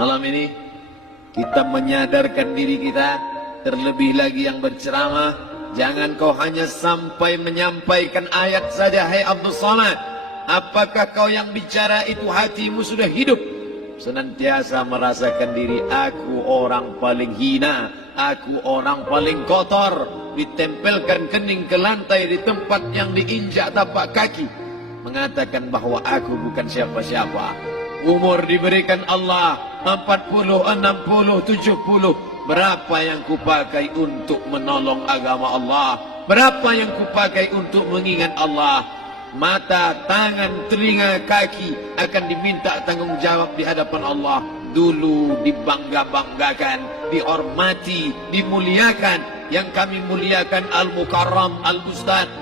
Malam ini kita menyadarkan diri kita, terlebih lagi yang berceramah, jangan kau hanya sampai menyampaikan ayat saja. Hai Abdul Somad, apakah kau yang bicara itu hatimu sudah hidup? Senantiasa merasakan diri, aku orang paling hina, aku orang paling kotor, ditempelkan kening ke lantai di tempat yang diinjak tapak kaki, mengatakan bahwa aku bukan siapa-siapa. Umur diberikan Allah 40, 60, 70. Berapa yang kupakai untuk menolong agama Allah? Berapa yang kupakai untuk mengingat Allah? Mata, tangan, telinga, kaki akan diminta tanggung jawab di hadapan Allah. Dulu dibangga-banggakan, dihormati, dimuliakan. Yang kami muliakan Al-Mukarram, Al-Ustadz.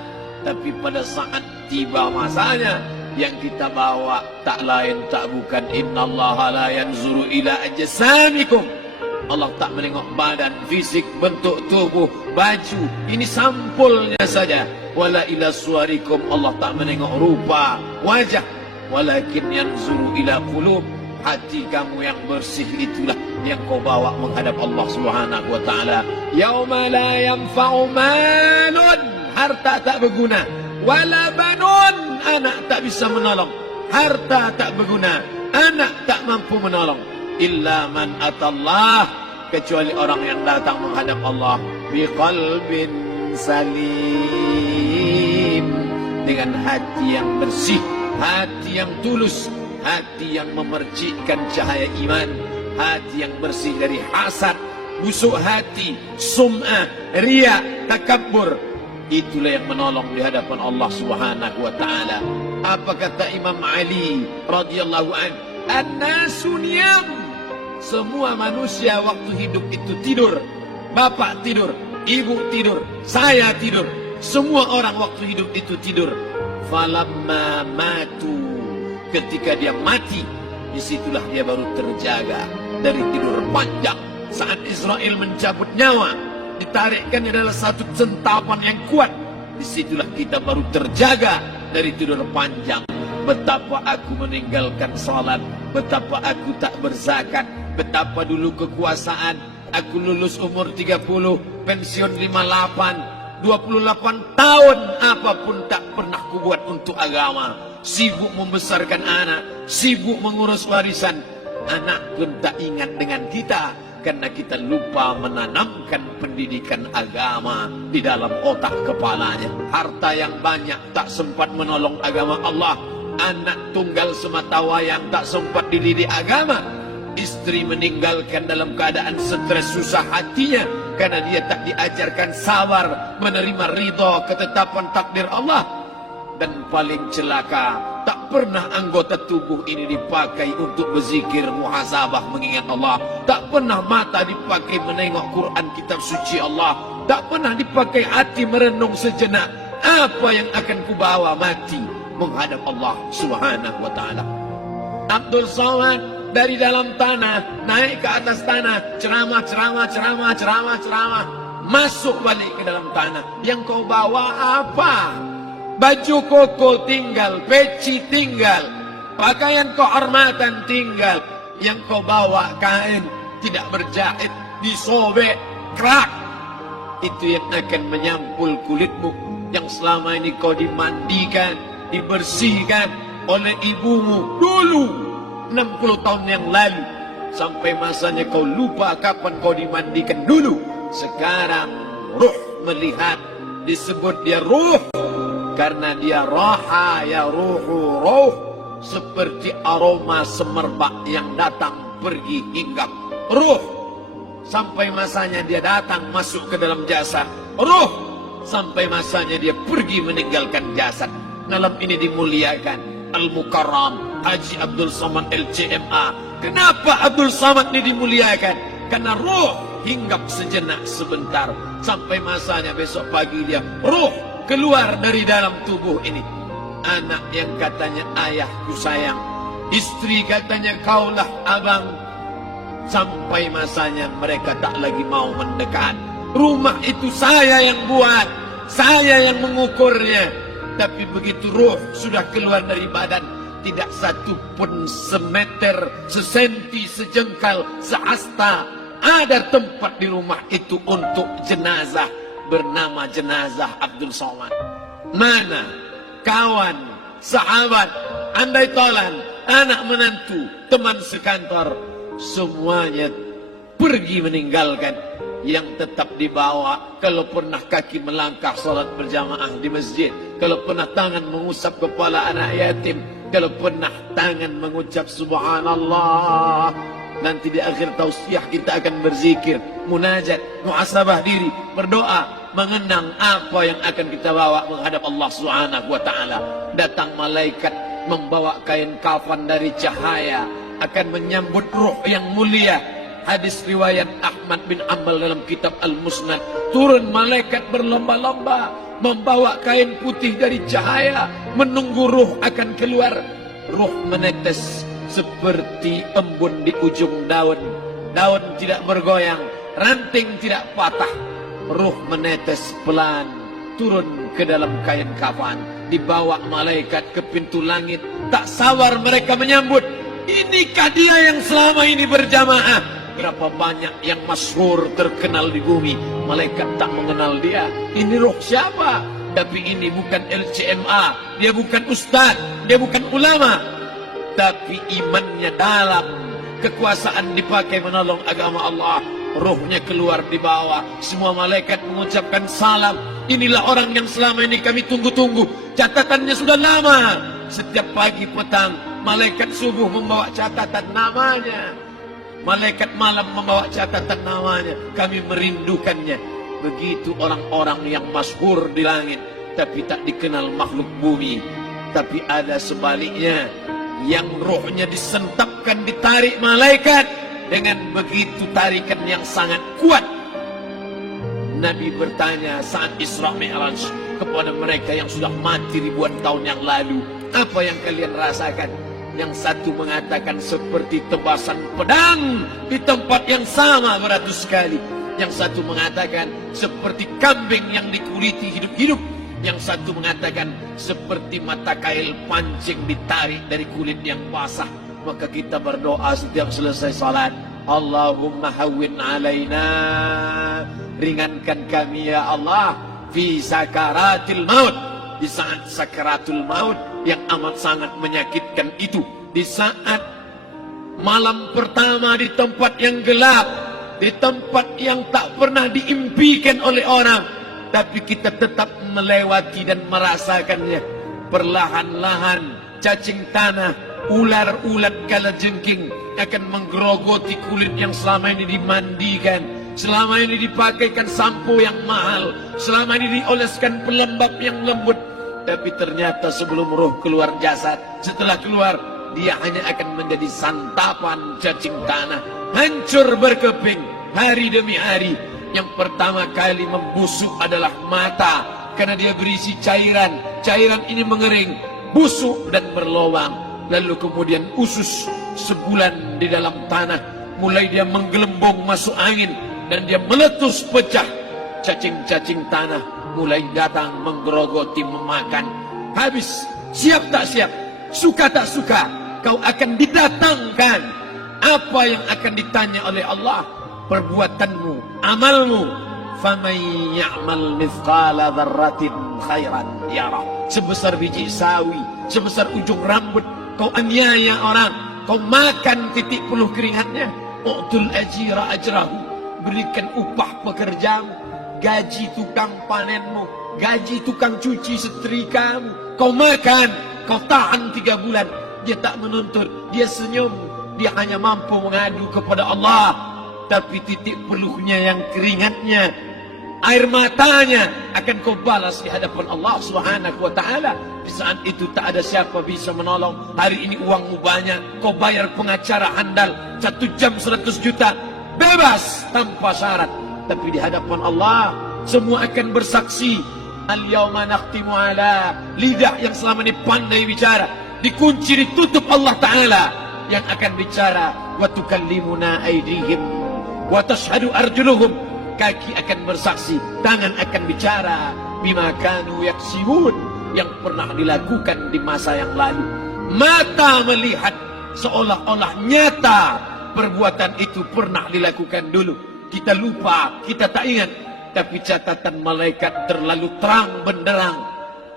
Tapi pada saat tiba masanya, yang kita bawa tak lain tak bukan innallaha la yanzuru ila ajsamikum. Allah tak menengok badan, fisik, bentuk tubuh, baju. Ini sampulnya saja. Wala ila suwarikum, Allah tak menengok rupa, wajah. Walakin yanzuru ila qulub. Hati kamu yang bersih itulah yang kau bawa menghadap Allah Subhanahu wa taala. Yauma la yanfa'u malun, harta tak berguna. Wala banun, anak tak bisa menolong. Harta tak berguna, anak tak mampu menolong. Illa man atallah, kecuali orang yang datang menghadap Allah biqalbin salim, dengan hati yang bersih, hati yang tulus, hati yang memercikkan cahaya iman, hati yang bersih dari hasad, busuk hati, sum'ah, riya, takabbur. Itulah yang menolong di hadapan Allah Subhanahu wa taala. Apa kata Imam Ali radhiyallahu an? An-nasu niyam. Semua manusia waktu hidup itu tidur. Bapak tidur, ibu tidur, saya tidur. Semua orang waktu hidup itu tidur. Falamma matu, ketika dia mati, disitulah dia baru terjaga dari tidur panjang. Saat Israel mencabut nyawa, ditarikkan adalah satu centapan yang kuat. Disitulah kita baru terjaga dari tidur panjang. Betapa aku meninggalkan salat, betapa aku tak berzakat, betapa dulu kekuasaan. Aku lulus umur 30, pensiun 58, 28 tahun, apapun tak pernah kubuat untuk agama. Sibuk membesarkan anak, sibuk mengurus warisan. Anak pun tak ingat dengan kita, karena kita lupa menanamkan pendidikan agama di dalam otak kepalanya. Harta yang banyak tak sempat menolong agama Allah. Anak tunggal semata wayang tak sempat dididik agama. Istri meninggalkan dalam keadaan stres susah hatinya, karena dia tak diajarkan sabar menerima ridha ketetapan takdir Allah. Dan paling celaka, tak pernah anggota tubuh ini dipakai untuk berzikir, muhasabah, mengingat Allah. Tak pernah mata dipakai menengok Quran, kitab suci Allah. Tak pernah dipakai hati merenung sejenak. Apa yang akan kubawa mati menghadap Allah Subhanahu wa taala? Abdul Somad dari dalam tanah naik ke atas tanah, ceramah, masuk balik ke dalam tanah. Yang kau bawa apa? Baju koko tinggal, peci tinggal, pakaian kehormatan tinggal. Yang kau bawa kain tidak berjahit, disobek, kerak. Itu yang akan menyampul kulitmu, yang selama ini kau dimandikan, dibersihkan oleh ibumu dulu 60 tahun yang lalu. Sampai masanya kau lupa kapan kau dimandikan dulu. Sekarang ruh melihat, disebut dia ruh, karena dia raha ya ruhu ruh, seperti aroma semerbak yang datang pergi hinggap. Ruh, sampai masanya dia datang masuk ke dalam jasad. Ruh, sampai masanya dia pergi meninggalkan jasad. Malam ini dimuliakan Al-Mukarram Haji Abdul Somad LCMA. Kenapa Abdul Somad ini dimuliakan? Karena ruh hinggap sejenak sebentar, sampai masanya besok pagi dia ruh keluar dari dalam tubuh ini. Anak yang katanya ayahku sayang, istri katanya kaulah abang, sampai masanya mereka tak lagi mau mendekat. Rumah itu saya yang buat, saya yang mengukurnya. Tapi begitu ruh sudah keluar dari badan, tidak satu pun semeter, sesenti, sejengkal, sehasta ada tempat di rumah itu untuk jenazah bernama jenazah Abdul Somad. Mana kawan, sahabat, andai tolan, anak menantu, teman sekantor, semuanya pergi meninggalkan. Yang tetap dibawa, kalau pernah kaki melangkah salat berjamaah di masjid, kalau pernah tangan mengusap kepala anak yatim, kalau pernah tangan mengucap subhanallah. Nanti di akhir tausiah kita akan berzikir, munajat, muhasabah diri, berdoa, mengenang apa yang akan kita bawa menghadap Allah Subhanahu wa taala. Datang malaikat membawa kain kafan dari cahaya, akan menyambut ruh yang mulia. Hadis riwayat Ahmad bin Ambal dalam kitab Al-Musnad, turun malaikat berlomba-lomba membawa kain putih dari cahaya, menunggu ruh akan keluar. Ruh menetes seperti embun di ujung daun. Daun tidak bergoyang, ranting tidak patah. Ruh menetes pelan turun ke dalam kain kafan, dibawa malaikat ke pintu langit. Tak sabar mereka menyambut. Inikah dia yang selama ini berjamaah? Berapa banyak yang masyhur terkenal di bumi, malaikat tak mengenal dia. Ini roh siapa? Tapi ini bukan LCMA, dia bukan ustaz, dia bukan ulama, tapi imannya dalam, kekuasaan dipakai menolong agama Allah. Rohnya keluar di bawah, semua malaikat mengucapkan salam. Inilah orang yang selama ini kami tunggu-tunggu, catatannya sudah lama. Setiap pagi petang malaikat subuh membawa catatan namanya, malaikat malam membawa catatan namanya. Kami merindukannya. Begitu orang-orang yang masyhur di langit tapi tak dikenal makhluk bumi. Tapi ada sebaliknya, yang rohnya disentapkan, ditarik malaikat dengan begitu tarikan yang sangat kuat. Nabi bertanya saat Isra Mi'raj kepada mereka yang sudah mati ribuan tahun yang lalu, apa yang kalian rasakan? Yang satu mengatakan seperti tebasan pedang di tempat yang sama beratus kali. Yang satu mengatakan seperti kambing yang dikuliti hidup-hidup. Yang satu mengatakan seperti mata kail pancing ditarik dari kulit yang basah. Maka kita berdoa setiap selesai salat, Allahumma hawwin alaina, ringankan kami ya Allah, fi sakaratil maut, di saat sakaratul maut yang amat sangat menyakitkan itu, di saat malam pertama di tempat yang gelap, di tempat yang tak pernah diimpikan oleh orang, tapi kita tetap melewati dan merasakannya. Perlahan-lahan cacing tanah, ular-ulat kalajengking akan menggerogoti kulit yang selama ini dimandikan, selama ini dipakaikan sampo yang mahal, selama ini dioleskan pelembab yang lembut. Tapi ternyata sebelum roh keluar jasad, setelah keluar, dia hanya akan menjadi santapan cacing tanah, hancur berkeping hari demi hari. Yang pertama kali membusuk adalah mata, karena dia berisi cairan. Cairan ini mengering, busuk dan berlubang. Lalu kemudian usus sebulan di dalam tanah, mulai dia menggelembung masuk angin dan dia meletus pecah. Cacing-cacing tanah mulai datang menggerogoti, memakan. Habis, siap tak siap, suka tak suka, kau akan didatangkan. Apa yang akan ditanya oleh Allah? Perbuatanmu, amalmu. Faman ya'mal mithqala dzarratin khairan yarah. Sebesar biji sawi, sebesar ujung rambut, kau aniaya orang, kau makan titik peluh keringatnya. U'tul ajira ajrahu, berikan upah pekerjamu, gaji tukang panenmu, gaji tukang cuci setrikamu. Kau makan, kau tahan 3 bulan. Dia tak menuntut, dia senyum, dia hanya mampu mengadu kepada Allah. Tapi titik peluhnya yang keringatnya, air matanya akan kau balas di hadapan Allah Subhanahu wa taala. Di saat itu tak ada siapa bisa menolong. Hari ini uangmu banyak, kau bayar pengacara handal 1 jam 100 juta, bebas tanpa syarat. Tapi di hadapan Allah semua akan bersaksi. Al-yawma nakhtimu ala, lidah yang selama ini pandai bicara dikunci, ditutup Allah Ta'ala yang akan bicara. Wa tukallimuna aydihim wa tashhadu arjuluhum, kaki akan bersaksi, tangan akan bicara. Bima kanu yaksibun, yang pernah dilakukan di masa yang lalu. Mata melihat seolah-olah nyata perbuatan itu pernah dilakukan dulu. Kita lupa, kita tak ingat. Tapi catatan malaikat terlalu terang benderang.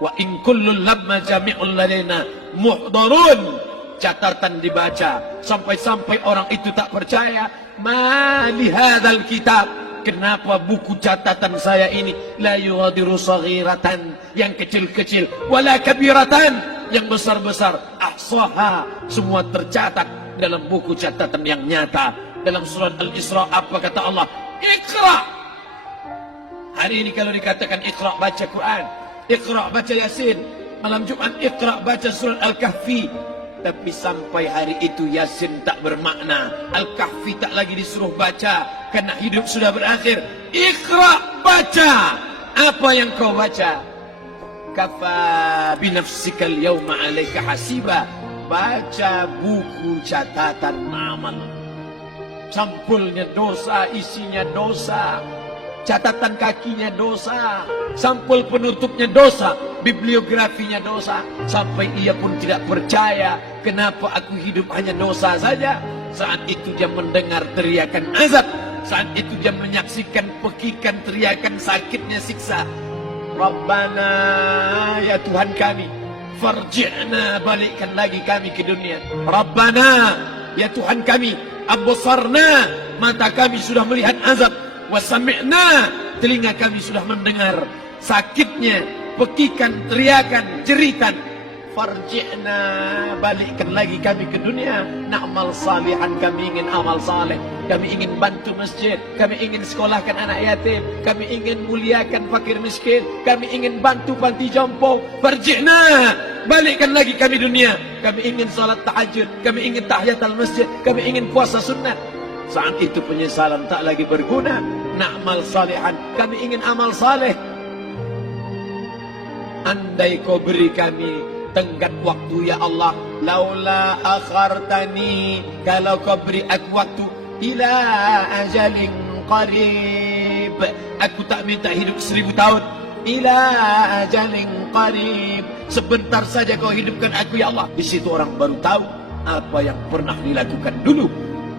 Wa in kullun lamma jami'un ladaina muhdarun. Catatan dibaca sampai-sampai orang itu tak percaya. Ma li hadzal kitab, kenapa buku catatan saya ini la yughadiru saghiratan, yang kecil-kecil, wala kabiratan, yang besar-besar, ahsaha, semua tercatat dalam buku catatan yang nyata. Dalam surat Al-Isra apa kata Allah? Iqra. Hari ini kalau dikatakan Iqra baca Quran, Iqra baca Yasin, malam Jumat Iqra baca surat Al-Kahfi. Tapi sampai hari itu Yasin tak bermakna, Al-Kahfi tak lagi disuruh baca, karena hidup sudah berakhir. Iqra, baca. Apa yang kau baca? Kafa binafsika al-yawma 'alaika hasiba. Baca buku catatan amal. Sampulnya dosa, isinya dosa. Catatan kakinya dosa, sampul penutupnya dosa, bibliografinya dosa. Sampai ia pun tidak percaya, kenapa aku hidup hanya dosa saja. Saat itu dia mendengar teriakan azab, saat itu dia menyaksikan pekikan teriakan sakitnya siksa. Rabbana, ya Tuhan kami, farji'na, balikkan lagi kami ke dunia. Rabbana, ya Tuhan kami, absarna, mata kami sudah melihat azab. Wasami'na, telinga kami sudah mendengar sakitnya pekikan, teriakan, jeritan. Farji'na, balikkan lagi kami ke dunia. Na'mal salihan, kami ingin amal saleh, kami ingin bantu masjid, kami ingin sekolahkan anak yatim, kami ingin muliakan fakir miskin, kami ingin bantu panti jompo. Farji'na, balikkan lagi kami dunia. Kami ingin salat tahajud, kami ingin tahiyatul masjid, kami ingin puasa sunnah. Saat itu penyesalan tak lagi berguna. Na'mal salihan, kami ingin amal saleh. Andai kau beri kami tenggat waktu ya Allah, laula akhartani, kalau kau beri aku waktu, ila ajalin qarib, aku tak minta hidup 1000 tahun. Ila ajalin qarib, sebentar saja kau hidupkan aku ya Allah. Di situ orang baru tahu apa yang pernah dilakukan dulu,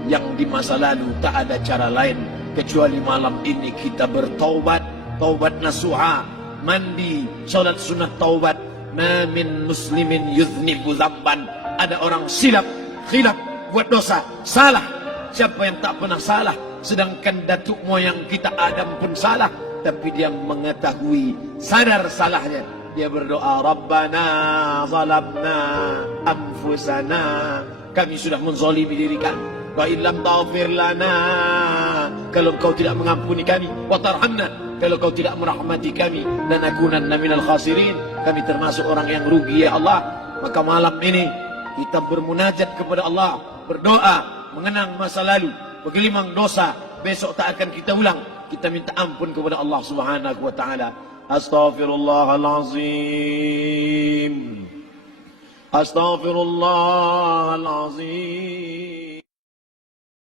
yang di masa lalu. Tak ada cara lain kecuali malam ini kita bertaubat, taubat nasuha, mandi, salat sunat taubat. Ma min muslimin yuznibu dzamban, ada orang silap, khilaf, buat dosa, salah. Siapa yang tak pernah salah? Sedangkan datuk moyang kita Adam pun salah, tapi dia mengetahui, sadar salahnya. Dia berdoa, Rabbana zalamna anfusana, kami sudah menzalimi diri kami. Wa illam taghfir lana, kalau kau tidak mengampuni kami, wa tarhamna, kalau kau tidak merahmati kami, lanakunanna minal khasirin, kami termasuk orang yang rugi ya Allah. Maka malam ini kita bermunajat kepada Allah, berdoa, mengenang masa lalu, bergelimang dosa, besok tak akan kita ulang. Kita minta ampun kepada Allah Subhanahu wa taala. Astaghfirullahalazim. Astaghfirullahalazim.